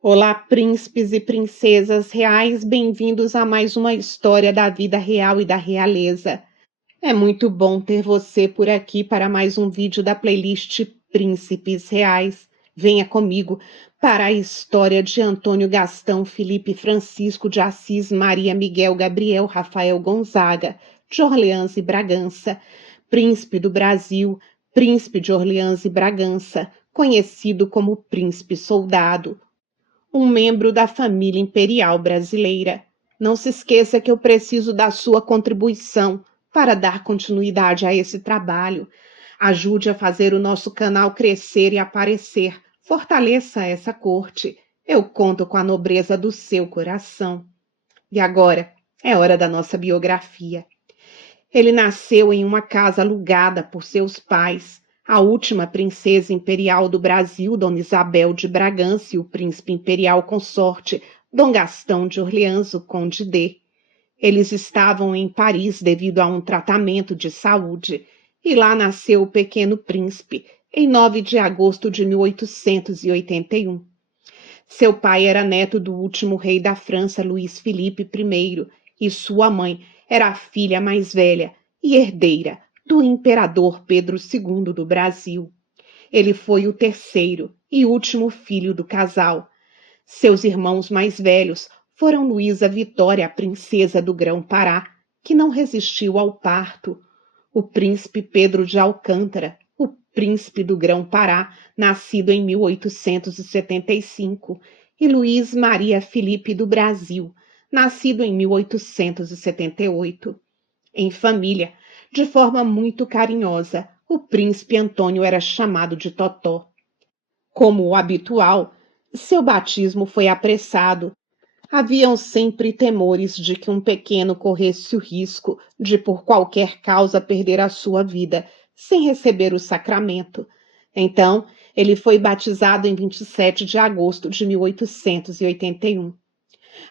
Olá, príncipes e princesas reais, bem-vindos a mais uma história da vida real e da realeza. É muito bom ter você por aqui para mais um vídeo da playlist Príncipes Reais. Venha comigo para a história de Antônio Gastão Felipe Francisco de Assis Maria Miguel Gabriel Rafael Gonzaga, de Orleans e Bragança, príncipe do Brasil, príncipe de Orleans e Bragança, conhecido como príncipe soldado, um membro da família imperial brasileira. Não se esqueça que eu preciso da sua contribuição para dar continuidade a esse trabalho. Ajude a fazer o nosso canal crescer e aparecer. Fortaleça essa corte. Eu conto com a nobreza do seu coração. E agora é hora da nossa biografia. Ele nasceu em uma casa alugada por seus pais, a última princesa imperial do Brasil, Dona Isabel de Bragança, e o príncipe imperial consorte, Dom Gastão de Orleans, o Conde D. Eles estavam em Paris devido a um tratamento de saúde, e lá nasceu o pequeno príncipe, em 9 de agosto de 1881. Seu pai era neto do último rei da França, Luís Filipe I, e sua mãe era a filha mais velha e herdeira do imperador Pedro II do Brasil. Ele foi o terceiro e último filho do casal. Seus irmãos mais velhos foram Luísa Vitória, a princesa do Grão-Pará, que não resistiu ao parto, o príncipe Pedro de Alcântara, o príncipe do Grão-Pará, nascido em 1875, e Luís Maria Filipe do Brasil, nascido em 1878. Em família, de forma muito carinhosa, o príncipe Antônio era chamado de Totó. Como o habitual, seu batismo foi apressado. Haviam sempre temores de que um pequeno corresse o risco de, por qualquer causa, perder a sua vida, sem receber o sacramento. Então, ele foi batizado em 27 de agosto de 1881.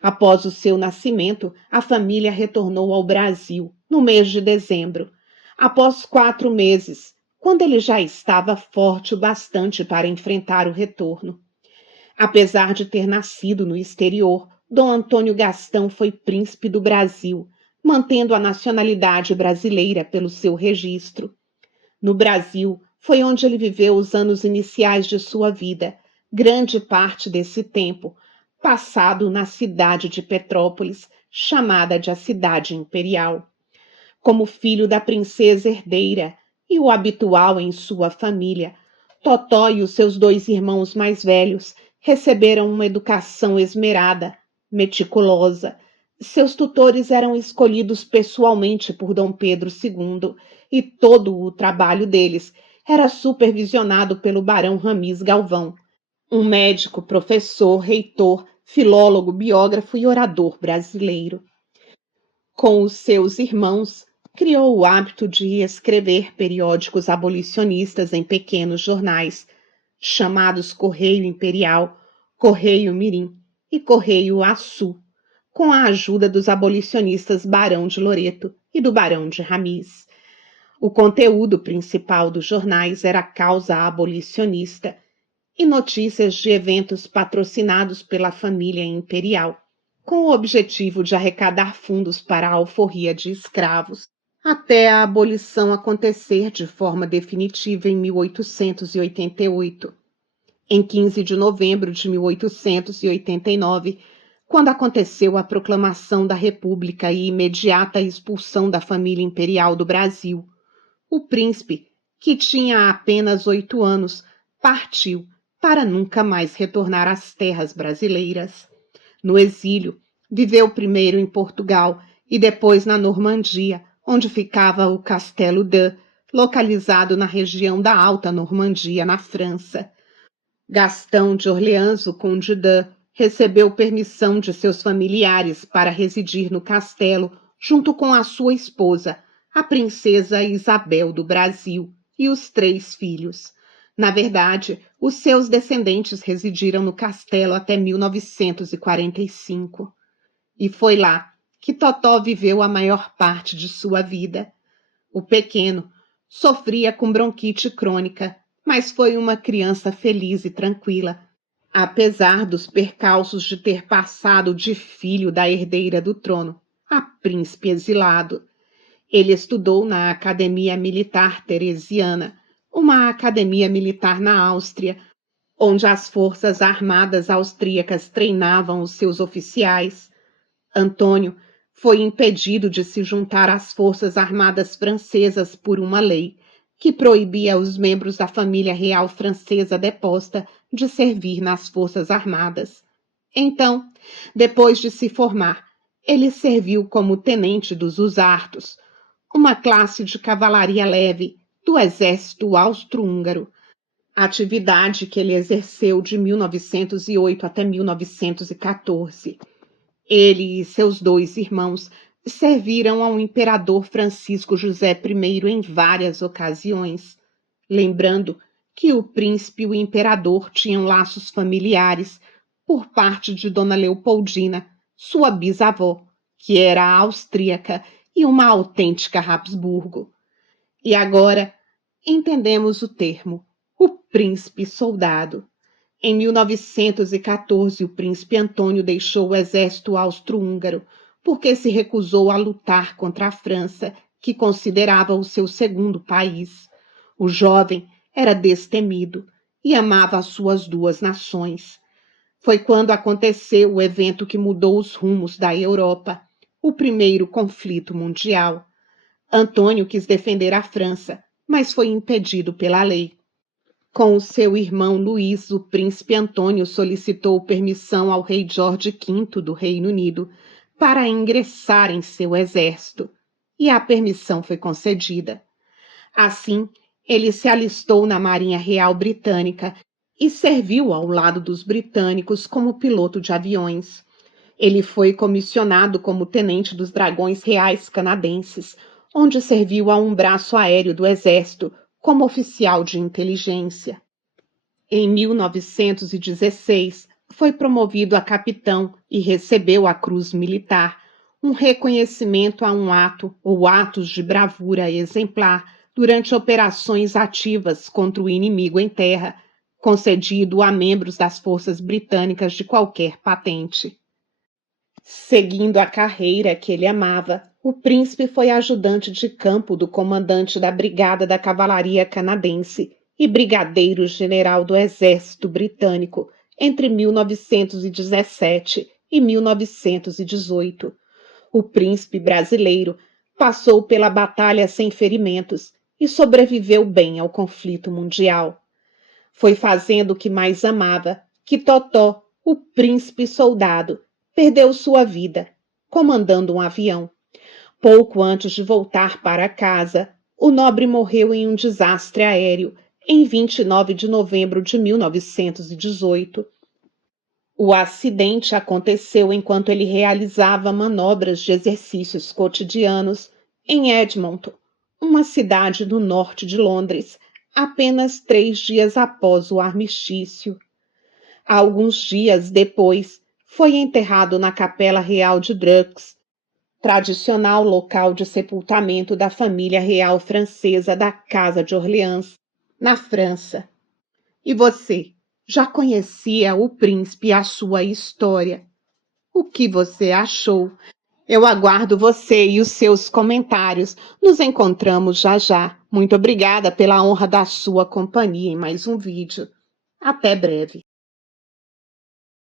Após o seu nascimento, a família retornou ao Brasil, no mês de dezembro. Após 4 meses, quando ele já estava forte o bastante para enfrentar o retorno. Apesar de ter nascido no exterior, Dom Antônio Gastão foi príncipe do Brasil, mantendo a nacionalidade brasileira pelo seu registro. No Brasil, foi onde ele viveu os anos iniciais de sua vida, grande parte desse tempo passado na cidade de Petrópolis, chamada de a Cidade Imperial. Como filho da princesa herdeira e o habitual em sua família, Totó e os seus 2 irmãos mais velhos receberam uma educação esmerada, meticulosa. Seus tutores eram escolhidos pessoalmente por Dom Pedro II e todo o trabalho deles era supervisionado pelo barão Ramis Galvão, um médico, professor, reitor, filólogo, biógrafo e orador brasileiro. Com os seus irmãos, criou o hábito de escrever periódicos abolicionistas em pequenos jornais, chamados Correio Imperial, Correio Mirim e Correio Açu, com a ajuda dos abolicionistas Barão de Loreto e do Barão de Ramis. O conteúdo principal dos jornais era a causa abolicionista e notícias de eventos patrocinados pela família imperial, com o objetivo de arrecadar fundos para a alforria de escravos, até a abolição acontecer de forma definitiva em 1888. Em 15 de novembro de 1889, quando aconteceu a proclamação da República e imediata expulsão da família imperial do Brasil, o príncipe, que tinha apenas 8 anos, partiu para nunca mais retornar às terras brasileiras. No exílio, viveu primeiro em Portugal e depois na Normandia, onde ficava o Castelo d'Eu, localizado na região da Alta Normandia, na França. Gastão de Orleans, o Conde d'Eu, recebeu permissão de seus familiares para residir no castelo, junto com a sua esposa, a princesa Isabel do Brasil, e os 3 filhos. Na verdade, os seus descendentes residiram no castelo até 1945. E foi lá que Totó viveu a maior parte de sua vida. O pequeno sofria com bronquite crônica, mas foi uma criança feliz e tranquila. Apesar dos percalços de ter passado de filho da herdeira do trono a príncipe exilado, ele estudou na Academia Militar Teresiana, uma academia militar na Áustria, onde as forças armadas austríacas treinavam os seus oficiais. Antônio foi impedido de se juntar às forças armadas francesas por uma lei que proibia os membros da família real francesa deposta de servir nas forças armadas. Então, depois de se formar, ele serviu como tenente dos Hussardos, uma classe de cavalaria leve do exército austro-húngaro, atividade que ele exerceu de 1908 até 1914. Ele e seus 2 irmãos serviram ao imperador Francisco José I em várias ocasiões, lembrando que o príncipe e o imperador tinham laços familiares por parte de Dona Leopoldina, sua bisavó, que era austríaca e uma autêntica Habsburgo. E agora entendemos o termo, o príncipe soldado. Em 1914, o príncipe Antônio deixou o exército austro-húngaro porque se recusou a lutar contra a França, que considerava o seu segundo país. O jovem era destemido e amava as suas 2 nações. Foi quando aconteceu o evento que mudou os rumos da Europa, o primeiro conflito mundial. Antônio quis defender a França, mas foi impedido pela lei. Com o seu irmão Luís, o príncipe Antônio solicitou permissão ao rei Jorge V do Reino Unido para ingressar em seu exército, e a permissão foi concedida. Assim, ele se alistou na Marinha Real Britânica e serviu ao lado dos britânicos como piloto de aviões. Ele foi comissionado como tenente dos Dragões Reais Canadenses, onde serviu a um braço aéreo do exército como oficial de inteligência. Em 1916, foi promovido a capitão e recebeu a Cruz Militar, um reconhecimento a um ato ou atos de bravura exemplar durante operações ativas contra o inimigo em terra, concedido a membros das forças britânicas de qualquer patente. Seguindo a carreira que ele amava, o príncipe foi ajudante de campo do comandante da Brigada da Cavalaria Canadense e brigadeiro-general do Exército Britânico entre 1917 e 1918. O príncipe brasileiro passou pela batalha sem ferimentos e sobreviveu bem ao conflito mundial. Foi fazendo o que mais amava que Totó, o príncipe soldado, perdeu sua vida, comandando um avião. Pouco antes de voltar para casa, o nobre morreu em um desastre aéreo, em 29 de novembro de 1918. O acidente aconteceu enquanto ele realizava manobras de exercícios cotidianos em Edmonton, uma cidade do norte de Londres, apenas 3 dias após o armistício. Alguns dias depois, foi enterrado na Capela Real de Dreux, tradicional local de sepultamento da família real francesa da Casa de Orleans, na França. E você, já conhecia o príncipe e a sua história? O que você achou? Eu aguardo você e os seus comentários. Nos encontramos já já. Muito obrigada pela honra da sua companhia em mais um vídeo. Até breve.